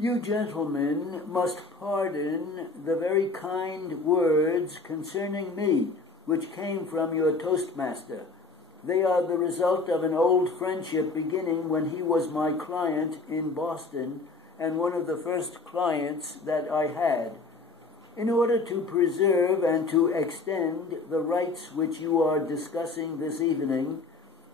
You gentlemen must pardon the very kind words concerning me, which came from your toastmaster. They are the result of an old friendship beginning when he was my client in Boston and one of the first clients that I had. In order to preserve and to extend the rights which you are discussing this evening,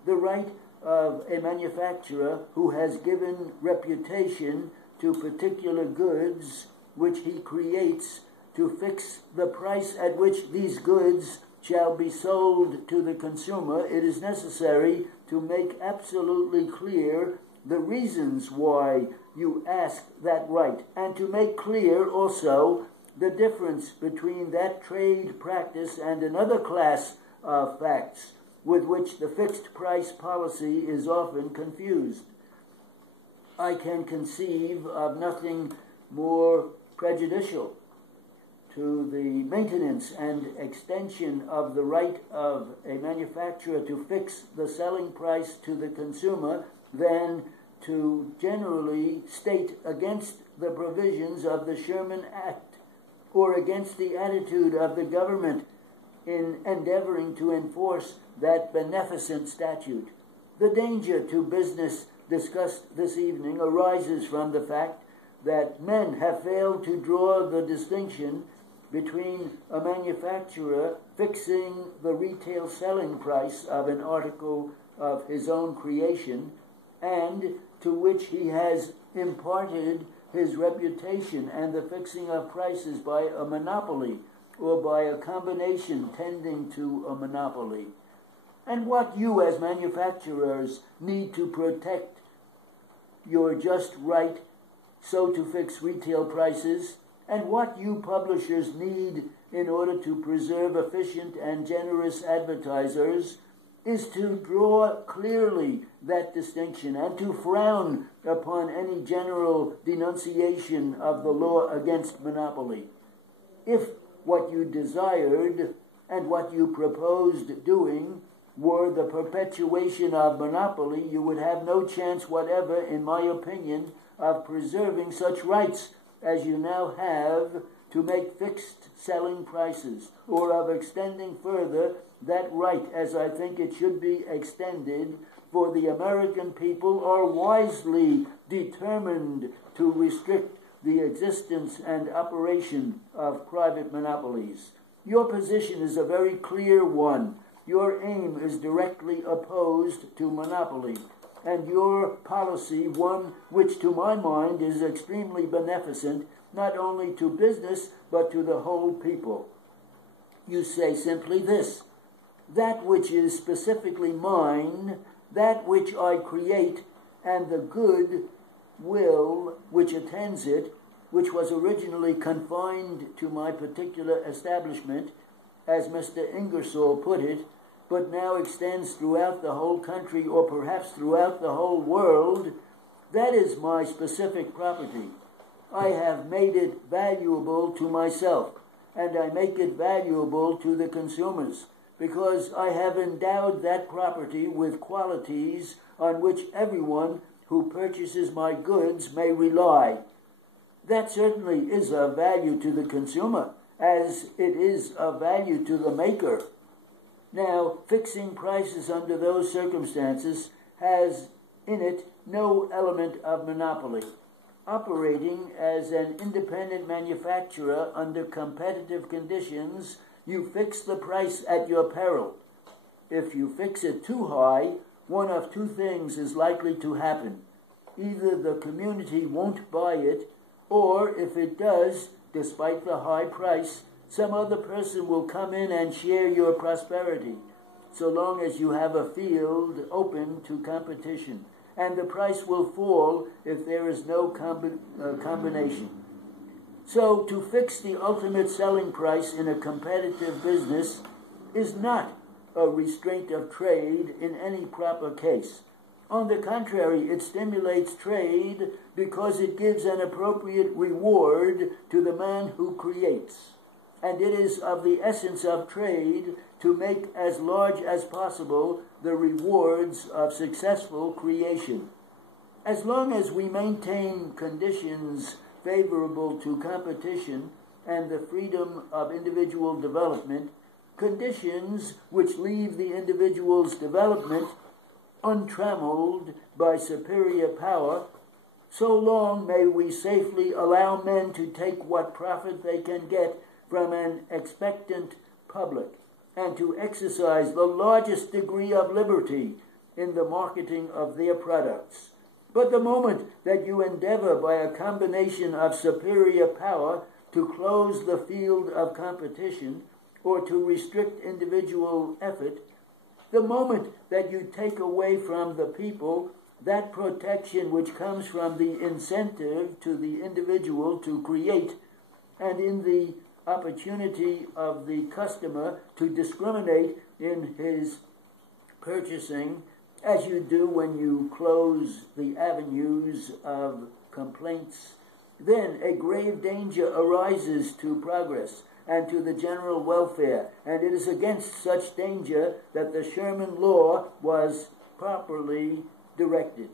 the right of a manufacturer who has given reputation to particular goods which he creates to fix the price at which these goods shall be sold to the consumer, it is necessary to make absolutely clear the reasons why you ask that right, and to make clear also the difference between that trade practice and another class of facts with which the fixed price policy is often confused. I can conceive of nothing more prejudicial to the maintenance and extension of the right of a manufacturer to fix the selling price to the consumer than to generally state against the provisions of the Sherman Act or against the attitude of the government in endeavoring to enforce that beneficent statute. The danger to business discussed this evening arises from the fact that men have failed to draw the distinction between a manufacturer fixing the retail selling price of an article of his own creation and to which he has imparted his reputation, and the fixing of prices by a monopoly or by a combination tending to a monopoly. And what you as manufacturers need to protect your just right so to fix retail prices, and what you publishers need in order to preserve efficient and generous advertisers, is to draw clearly that distinction and to frown upon any general denunciation of the law against monopoly. If what you desired and what you proposed doing were the perpetuation of monopoly, you would have no chance whatever, in my opinion, of preserving such rights as you now have to make fixed selling prices, or of extending further that right as I think it should be extended, for the American people are wisely determined to restrict the existence and operation of private monopolies. Your position is a very clear one. Your aim is directly opposed to monopoly, and your policy one which to my mind is extremely beneficent, not only to business but to the whole people. You say simply this: that which is specifically mine, that which I create, and the good will which attends it, which was originally confined to my particular establishment, as Mr. Ingersoll put it, but now extends throughout the whole country or perhaps throughout the whole world, that is my specific property. I have made it valuable to myself, and I make it valuable to the consumers, because I have endowed that property with qualities on which everyone who purchases my goods may rely. That certainly is of value to the consumer, as it is of value to the maker. Now, fixing prices under those circumstances has in it no element of monopoly. Operating as an independent manufacturer under competitive conditions, you fix the price at your peril. If you fix it too high, one of two things is likely to happen. Either the community won't buy it, or if it does, despite the high price, some other person will come in and share your prosperity, so long as you have a field open to competition. And the price will fall if there is no combination. So to fix the ultimate selling price in a competitive business is not a restraint of trade in any proper case. On the contrary, it stimulates trade because it gives an appropriate reward to the man who creates. And it is of the essence of trade to make as large as possible the rewards of successful creation. As long as we maintain conditions favorable to competition and the freedom of individual development, conditions which leave the individual's development untrammeled by superior power, so long may we safely allow men to take what profit they can get from an expectant public, and to exercise the largest degree of liberty in the marketing of their products. But the moment that you endeavor by a combination of superior power to close the field of competition or to restrict individual effort, the moment that you take away from the people that protection which comes from the incentive to the individual to create, and in the opportunity of the customer to discriminate in his purchasing, as you do when you close the avenues of complaints, then a grave danger arises to progress and to the general welfare, and it is against such danger that the Sherman Law was properly directed.